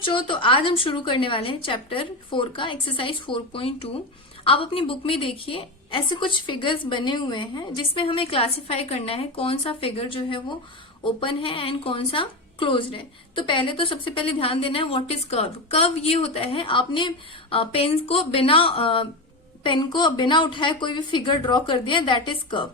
बच्चों, तो आज हम शुरू करने वाले हैं चैप्टर 4 का एक्सरसाइज 4.2। आप अपनी बुक में देखिए, ऐसे कुछ फिगर्स बने हुए हैं जिसमें हमें क्लासिफाई करना है कौन सा फिगर जो है वो ओपन है एंड कौन सा क्लोज्ड है। तो पहले तो सबसे पहले ध्यान देना है व्हाट इज कर्व। कर्व ये होता है आपने पेन को बिना उठाए कोई भी फिगर ड्रॉ कर दिया, दैट इज कर्व।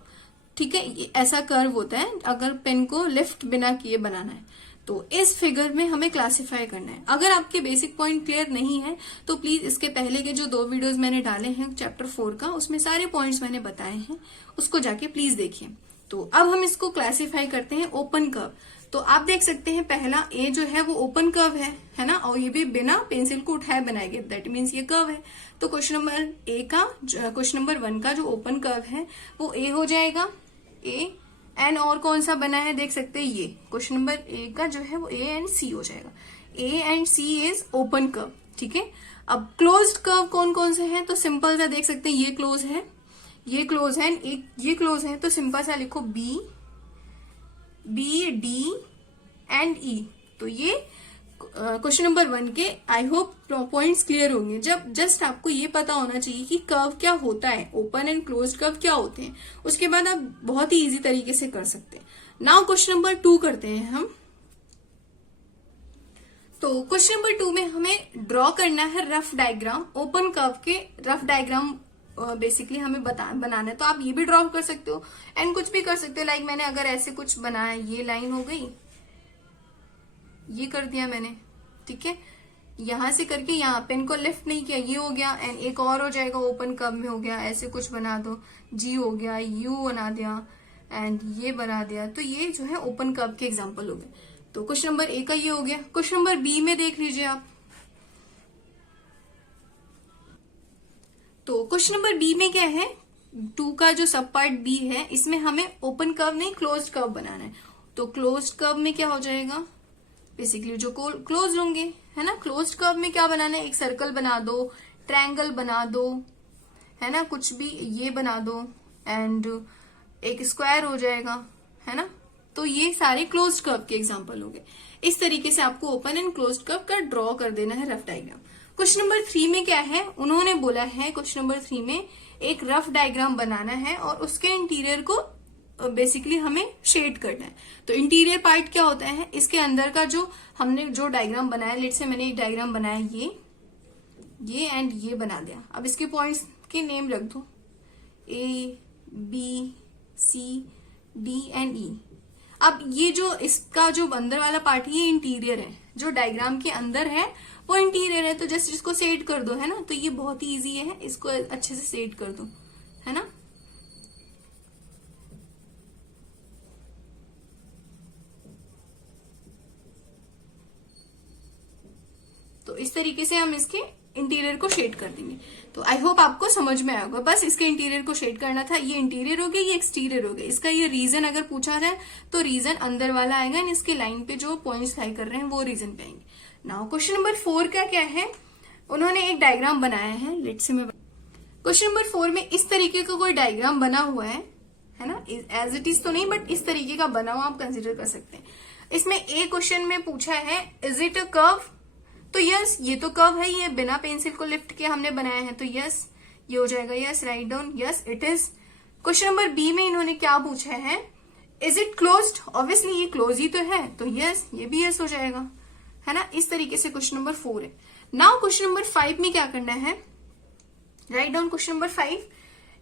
ठीक है, ये ऐसा कर्व होता है अगर पेन को लिफ्ट बिना किए बनाना है। तो इस फिगर में हमें क्लासिफाई करना है। अगर आपके बेसिक पॉइंट क्लियर नहीं है तो प्लीज इसके पहले के जो 2 वीडियोस मैंने डाले हैं चैप्टर 4 का, उसमें सारे पॉइंट्स मैंने बताए हैं, उसको जाके प्लीज देखिए। तो अब हम इसको क्लासिफाई करते हैं ओपन कर्व। तो आप देख सकते हैं पहला ए जो है वो ओपन कर्व है ना, और ये भी बिना पेंसिल को उठाए बनाया गया, दैट मीन्स ये कर्व है। तो क्वेश्चन नंबर 1 का जो ओपन कर्व है वो ए हो जाएगा, ए। एंड और कौन सा बना है देख सकते हैं, ये क्वेश्चन नंबर ए का जो है वो ए एंड सी हो जाएगा। A and C is open curve. ठीक है, अब क्लोज्ड कर्व कौन कौन से हैं, तो सिंपल सा देख सकते हैं, ये क्लोज है, ये क्लोज है, एक ये क्लोज है। तो सिंपल सा लिखो बी डी एंड ई। तो ये क्वेश्चन नंबर 1 के आई होप पॉइंट्स क्लियर होंगे। जब जस्ट आपको ये पता होना चाहिए कि कर्व क्या होता है, ओपन एंड क्लोज्ड कर्व क्या होते हैं, उसके बाद आप बहुत ही इजी तरीके से कर सकते हैं। नाउ क्वेश्चन नंबर 2 करते हैं हम। तो क्वेश्चन नंबर 2 में हमें ड्रॉ करना है रफ डायग्राम, ओपन कर्व के रफ डायग्राम बेसिकली हमें बनाना है। तो आप ये भी ड्रॉ कर सकते हो एंड कुछ भी कर सकते हो। लाइक मैंने अगर ऐसे कुछ बनाया, ये लाइन हो गई, ये कर दिया मैंने, ठीक है, यहां से करके यहाँ पेन को लिफ्ट नहीं किया, ये हो गया। एंड एक और हो जाएगा ओपन कर्व में हो गया, ऐसे कुछ बना दो, जी हो गया, यू बना दिया एंड ये बना दिया। तो ये जो है ओपन कर्व के एग्जांपल हो गए। तो क्वेश्चन नंबर ए का ये हो गया। क्वेश्चन नंबर बी में देख लीजिए आप। तो क्वेश्चन नंबर बी में क्या है, 2 का जो सब पार्ट बी है, इसमें हमें ओपन कर्व नहीं क्लोज्ड कर्व बनाना है। तो क्लोज्ड कर्व में क्या हो जाएगा, बेसिकली जो क्लोज होंगे, है ना। क्लोज्ड कर्व में क्या बनाना है, एक सर्कल बना दो, ट्रायंगल बना दो, है ना, कुछ भी ये बना दो एंड एक स्क्वायर हो जाएगा, है ना। तो ये सारे क्लोज्ड कर्व के एग्जांपल हो गए। इस तरीके से आपको ओपन एंड क्लोज्ड कर्व का ड्रॉ कर देना है रफ डायग्राम। क्वेश्चन नंबर 3 में क्या है, उन्होंने बोला है क्वेश्चन नंबर 3 में एक रफ डायग्राम बनाना है और उसके इंटीरियर को बेसिकली हमें शेड करना है। तो इंटीरियर पार्ट क्या होता है, इसके अंदर का जो हमने जो डायग्राम बनाया, लेट से मैंने एक डायग्राम बनाया, ये एंड ये बना दिया। अब इसके पॉइंट्स के नेम रख दो, A B C D and E. अब ये जो इसका जो अंदर वाला पार्ट है ये इंटीरियर है, जो डायग्राम के अंदर है वो इंटीरियर है। तो जस्ट इसको सेट कर दो, है ना। तो ये बहुत ही इजी है, इसको अच्छे से सेट कर दो, है ना। तो इस तरीके से हम इसके इंटीरियर को शेड कर देंगे। तो आई होप आपको समझ में आएगा। बस इसके इंटीरियर को शेड करना था। ये इंटीरियर हो गया, ये एक्सटीरियर हो गया। इसका ये रीजन अगर पूछा जाए तो रीजन अंदर वाला आएगा, एंड इसके लाइन पे जो पॉइंट्स लाई कर रहे हैं वो रीजन पे आएंगे। नाउ क्वेश्चन नंबर 4 का क्या है, उन्होंने एक डायग्राम बनाया है। लेट से मैं क्वेश्चन नंबर 4 में इस तरीके का कोई डायग्राम बना हुआ है ना, एज इट इज तो नहीं बट इस तरीके का बना हुआ आप कंसिडर कर सकते हैं। इसमें एक क्वेश्चन में पूछा है इज इट अ कर्व। तो यस, ये तो कर्व है, ये बिना पेंसिल को लिफ्ट किए हमने बनाया है। तो यस, ये हो जाएगा, yes, right down, yes it is. Question number B में इन्होंने क्या पूछा है, इज इट क्लोज्ड। ऑब्वियसली ये क्लोज ही तो है, तो यस, ये भी यस हो जाएगा, है ना। इस तरीके से क्वेश्चन नंबर 4 है। नाउ क्वेश्चन नंबर 5 में क्या करना है, राइट डाउन क्वेश्चन नंबर 5।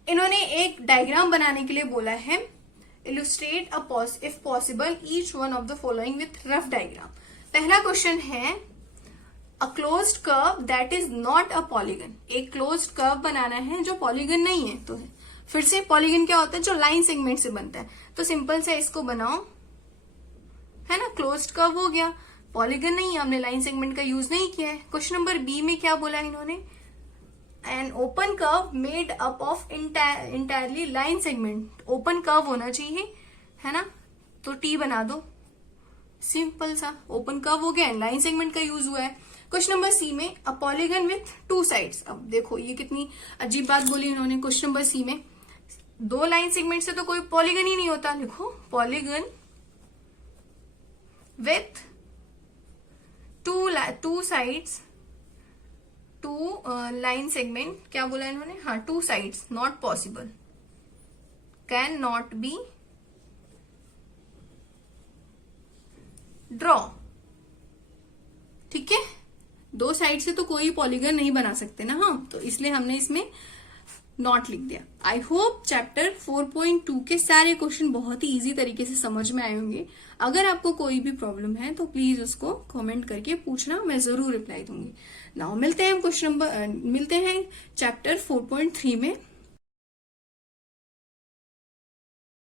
इन्होंने एक डायग्राम बनाने के लिए बोला है, illustrate if possible each one of the following with rough diagram. पहला क्वेश्चन है a closed curve that is not a polygon. एक क्लोज्ड कर्व बनाना है जो पॉलीगन नहीं है। तो फिर से पॉलीगन क्या होता है, जो लाइन सेगमेंट से बनता है। तो सिंपल से इसको बनाओ, है ना। क्लोज्ड कर्व हो गया, पॉलीगन नहीं है, हमने लाइन सेगमेंट का यूज नहीं किया है। क्वेश्चन नंबर बी में क्या बोला है इन्होंने, an open curve made up of entirely line segment. Open curve होना चाहिए, है ना। तो टी बना दो, सिंपल सा ओपन कर्व हो गया, लाइन सेगमेंट का यूज हुआ है। क्वेश्चन नंबर सी में अ पॉलीगन विथ 2 साइड्स। अब देखो ये कितनी अजीब बात बोली इन्होंने। क्वेश्चन नंबर सी में 2 लाइन सेगमेंट से तो कोई पॉलीगन ही नहीं होता। लिखो polygon with 2 two sides, two line segment, क्या बोला इन्होंने, हाँ, two sides not possible, can not be draw. ठीक है, दो साइड से तो कोई पॉलीगन नहीं बना सकते ना हम, तो इसलिए हमने इसमें नॉट लिख दिया। आई होप चैप्टर 4.2 के सारे क्वेश्चन बहुत ही इजी तरीके से समझ में आए होंगे। अगर आपको कोई भी प्रॉब्लम है तो प्लीज उसको कमेंट करके पूछना, मैं जरूर रिप्लाई दूंगी। नाउ मिलते हैं चैप्टर 4.3 में।